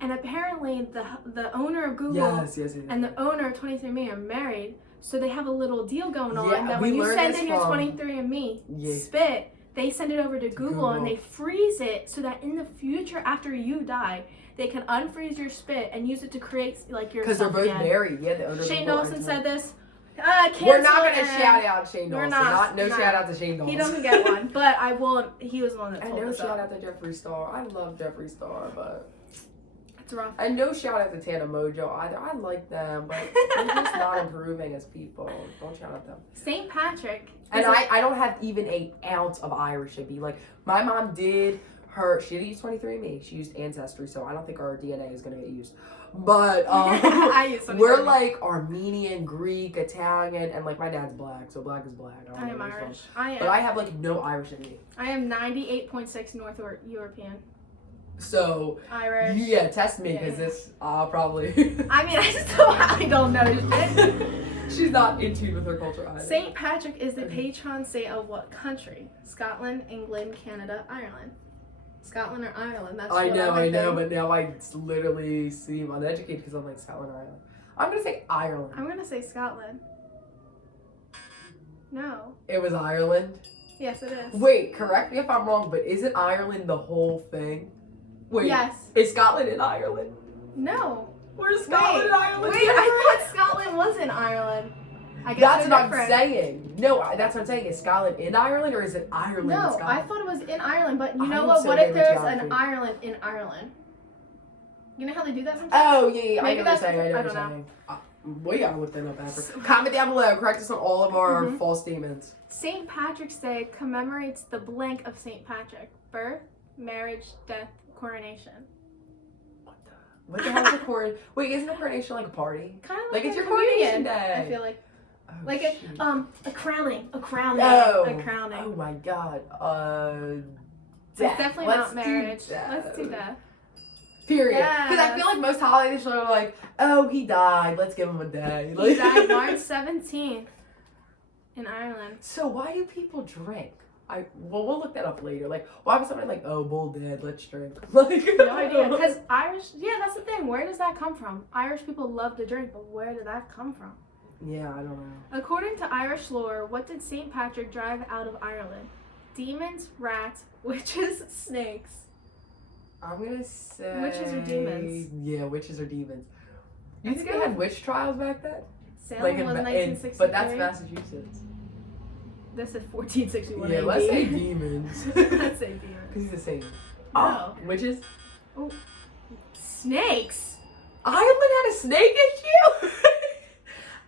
and apparently the owner of Google and the owner of 23andMe are married, so they have a little deal going on that when you send in your 23andMe spit, they send it over to Google and they freeze it so that in the future, after you die, they can unfreeze your spit and use it to create like your. Because they're both married. Yeah, the owner. Shane Dawson said this. We're not gonna shout out Shane Dawson. We're not. No shout out to Shane Dawson. He doesn't get one, but I will. He was the one that told us. Shout out to Jeffree Star. I love Jeffree Star, but It's rough. And no shout out to Tana Mojo either. I like them, but they're just not improving as people. Don't shout out them. St. Patrick. And I don't have even an ounce of Irish in me. Like, my mom did she didn't use 23andMe. She used Ancestry, so I don't think our DNA is going to get used. But I use 23andMe. we're like Armenian, Greek, Italian, and like my dad's black, so black is black. I am Irish. But I have like no Irish in me. I am 98.6 North European. So Irish. yeah, test me because this I'll probably. I mean, I don't know. She's not in tune with her culture either. St. Patrick is the patron saint of what country? Scotland, England, Canada, Ireland. Scotland or Ireland? That's I know, think. but now I literally seem uneducated because I'm like Scotland or Ireland. I'm gonna say Ireland. I'm gonna say Scotland. No. It was Ireland. Yes, it is. Wait, correct me if I'm wrong, but isn't Ireland the whole thing? Wait, yes. Is Scotland in Ireland? No. Where's Scotland and Ireland? Wait, I thought Scotland was in Ireland. I guess that's what different. I'm saying. No, that's what I'm saying. Is Scotland in Ireland or is it Ireland in No, Scotland? I thought it was in Ireland, but you I know am what? so What good if with there's geography. an Ireland in Ireland? You know how they do that sometimes? Oh, yeah, I Maybe know what that's you're saying. I know I what don't you're saying. We gotta look that up after. Comment down below. Correct us on all of our false statements. St. Patrick's Day commemorates the blank of St. Patrick: birth, marriage, death, coronation. What the hell is a coronation? Wait, isn't a coronation like a party? Kind of Like it's a your communion, coronation day. I feel like. Oh, Like shoot. a crowning. Oh, a crowning. Oh my god. It's definitely Let's not marriage. do death. Let's do death. Period. Because I Yes. feel like most holidays are like, oh, he died. Let's give him a day. He Like, died March 17th in Ireland. So why do people drink? We'll look that up later. Like, why was somebody like, oh, bull dead, let's drink? Like, No idea. Because Irish, yeah, that's the thing. Where does that come from? Irish people love to drink, but where did that come from? Yeah, I don't know. According to Irish lore, what did St. Patrick drive out of Ireland? Demons, rats, witches, snakes. I'm gonna say Witches or demons? Yeah, witches or demons. You Let's think they go. had witch trials back then? Salem was 1963. But that's Massachusetts. This is 1461 Yeah, AD. let's say demons. Let's say demons. Because he's the same. No. Witches? Oh. Snakes. Ireland had a snake issue?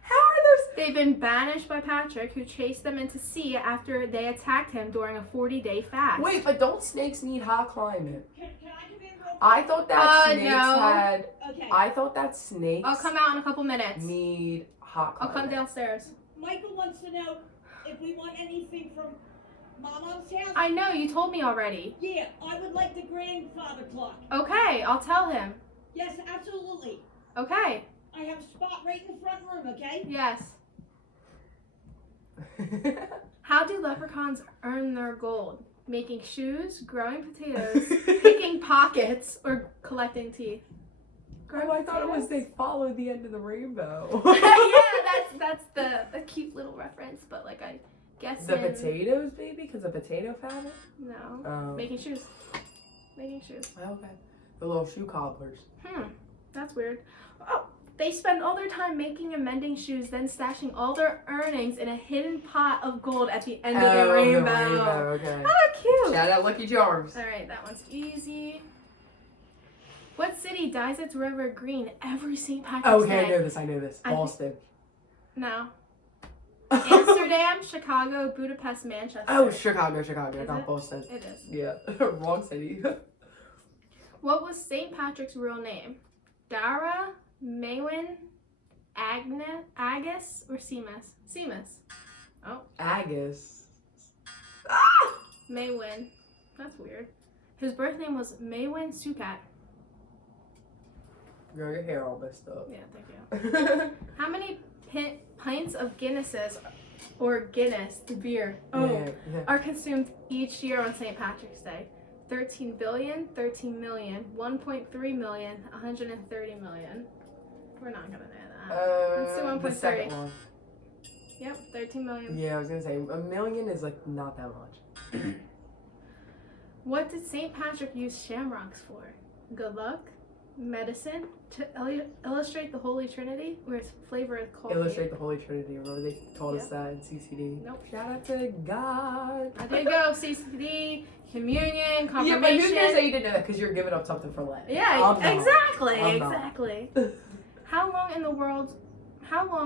How are there... They've been banished by Patrick, who chased them into sea after they attacked him during a 40-day fast. Wait, but don't snakes need hot climate? Can I come in real quick? I thought that snakes no. had... Okay. I thought that snakes I'll come out in a couple minutes. need hot I'll climate. come downstairs. Michael wants to know if we want anything from Mama's house. I know, you told me already. Yeah, I would like the grandfather clock. Okay, I'll tell him. Yes, absolutely. Okay, I have a spot right in the front room, okay? yes. How do leprechauns earn their gold? Making shoes, growing potatoes, picking pockets, or collecting teeth? Oh, I thought it was they followed the end of the rainbow. Yeah, that's the cute little reference, but like I guess The in- potatoes, baby? Because of potato famine? No, making shoes. Making shoes. Okay. The little shoe cobblers. That's weird. Oh, they spend all their time making and mending shoes, then stashing all their earnings in a hidden pot of gold at the end of the rainbow. Okay. How cute! Shout out Lucky Charms. All right, that one's easy. What city dyes its river green every St. Patrick's Okay, Day? I know this. I think- Boston. No. Amsterdam, Chicago, Budapest, Manchester. Oh, Chicago, Is not it? Boston. It is. Yeah, wrong city. What was St. Patrick's real name? Dara, Maywin, Agus, or Seamus? Seamus. Oh, Agus. Maywin. That's weird. His birth name was Maywin Sukat. Girl, your hair all messed up. Yeah, thank you. How many pints of Guinnesses, or Guinness, the beer, Yeah. are consumed each year on St. Patrick's Day? 13 billion, 13 million, 1.3 million, 130 million. We're not gonna know that. Let's do The 1.3. second one. Yep, 13 million. Yeah, I was gonna say a million is like not that much. What did St. Patrick use shamrocks for? Good luck, medicine to illustrate the Holy Trinity with flavored coffee. Illustrate the Holy Trinity. Remember they taught us Yep. that in CCD. Nope. Shout out to God. There you go. CCD, communion, confirmation. Yeah, but who's gonna say you didn't know that? Because you're giving up something for Lent. Yeah, I'm not. exactly. I'm not. Exactly. How long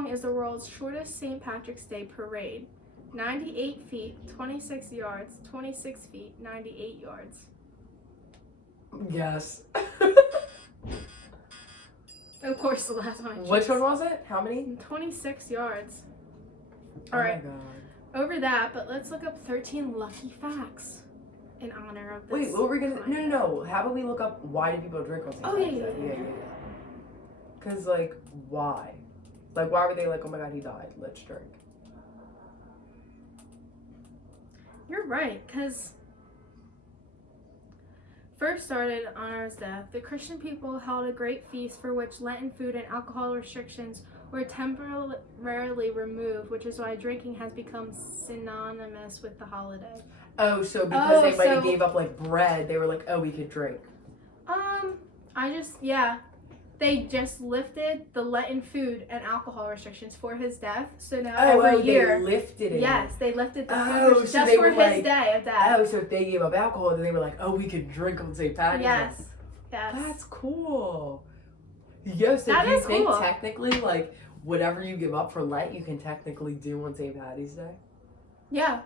is the world's shortest St. Patrick's Day parade? 98 feet, 26 yards, 26 feet, 98 yards. Yes. Of course, the last one. I Which chose. one was it? How many? 26 yards. Oh All right, my God. over that, but let's look up 13 lucky facts in honor of this. Wait, what were we gonna? time. No. How about we look up why do people drink on St. Oh, yeah, Patrick's yeah, Day? yeah. Because like why? Like why were they like, oh my God, he died, let's drink? You're right, because first started on his death, the Christian people held a great feast for which Lenten food and alcohol restrictions were temporarily removed, which is why drinking has become synonymous with the holiday. Oh, so because they might have so- gave up like bread, they were like, oh, we could drink. They just lifted the Lenten food and alcohol restrictions for his death. So now Oh, every year, they lifted it. yes, they lifted the food Oh, restrictions so just they for were his like, day of death. Oh, so if they gave up alcohol, then they were like, oh, we could drink on St. Patrick's Yes, Day. yes. That's cool. Yeah, so That do you is think cool. technically, like, whatever you give up for Lent, you can technically do on St. Patty's Day? Yeah,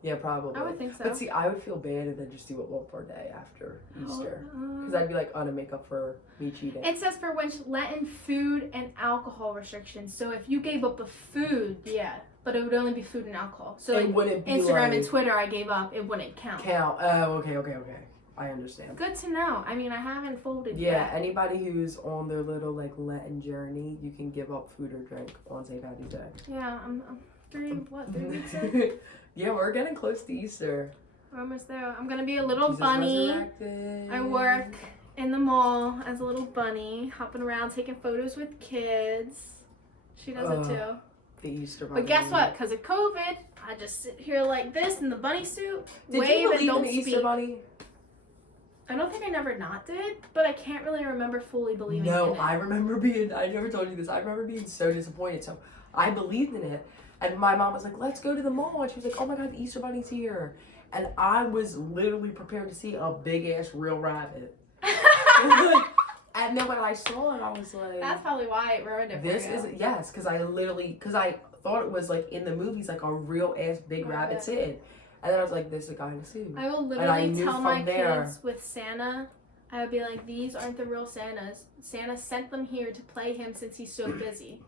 Yeah, probably. I would think so. But see, I would feel bad and then just do it one more day after Easter. Because I'd be like, to make up for me cheating. It says for which Lenten food and alcohol restrictions. So if you gave up the food, yeah, but it would only be food and alcohol. So it like wouldn't be Instagram like, and Twitter, I gave up. It wouldn't count. Oh, okay. I understand. Good to know. I mean, I haven't folded Yeah, yet. anybody who's on their little like Lenten journey, you can give up food or drink on St. Patty's Day. Yeah, I'm 3 weeks in? Yeah, we're getting close to Easter. We're almost there. I'm gonna be a little Jesus bunny. resurrected. I work in the mall as a little bunny, hopping around taking photos with kids. She does it too. The Easter bunny. But guess what? Because of COVID, I just sit here like this in the bunny suit, Did wave you and believe don't in the speak. Easter bunny? I don't think I never not did, but I can't really remember fully believing in No, it. I never told you this. I remember being so disappointed. So I believed in it. And my mom was like, let's go to the mall. And she was like, oh my God, the Easter bunny's here. And I was literally prepared to see a big ass real rabbit. And then when I saw it, I was like, That's probably why it ruined it for this you. is, yes, because I thought it was like in the movies, like a real ass big rabbit sitting. And then I was like, this is a guy in a suit. I will And I literally knew tell from my there- kids with Santa, I would be like, these aren't the real Santas. Santa sent them here to play him since he's so busy.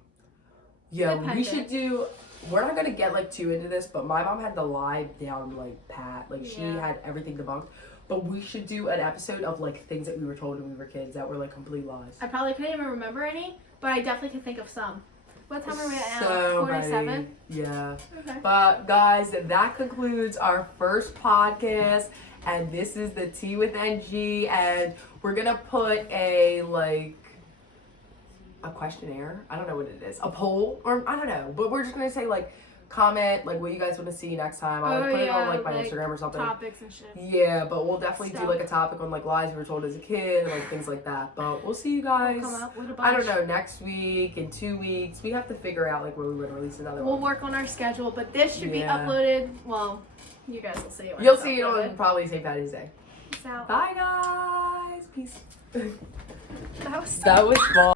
Yeah, Good we should pendant. do. We're not gonna get like too into this, but my mom had the lie down like pat. Like she Yeah. had everything debunked. But we should do an episode of like things that we were told when we were kids that were like complete lies. I probably couldn't even remember any, but I definitely could think of some. What time are we at now? So 47? many. Yeah. Okay. But guys, that concludes our first podcast, and this is the Tea with NG, and we're gonna put a questionnaire. I don't know what it is. A poll, or I don't know. But we're just gonna say like comment like what you guys want to see next time. I'll put it on like my Instagram or something. Topics and shit. Yeah, but we'll definitely do Stuff. like a topic on like lies we were told as a kid and like things like that. But we'll see you guys. We'll come up with a bunch. I don't know, next week, in 2 weeks. We have to figure out like when we would release another We'll one. work on our schedule, but this should be Yeah. uploaded. Well, you guys will see it. When You'll it's see it uploaded. on probably St. Patty's Day. Peace out. Bye guys. Peace. That was That was fun.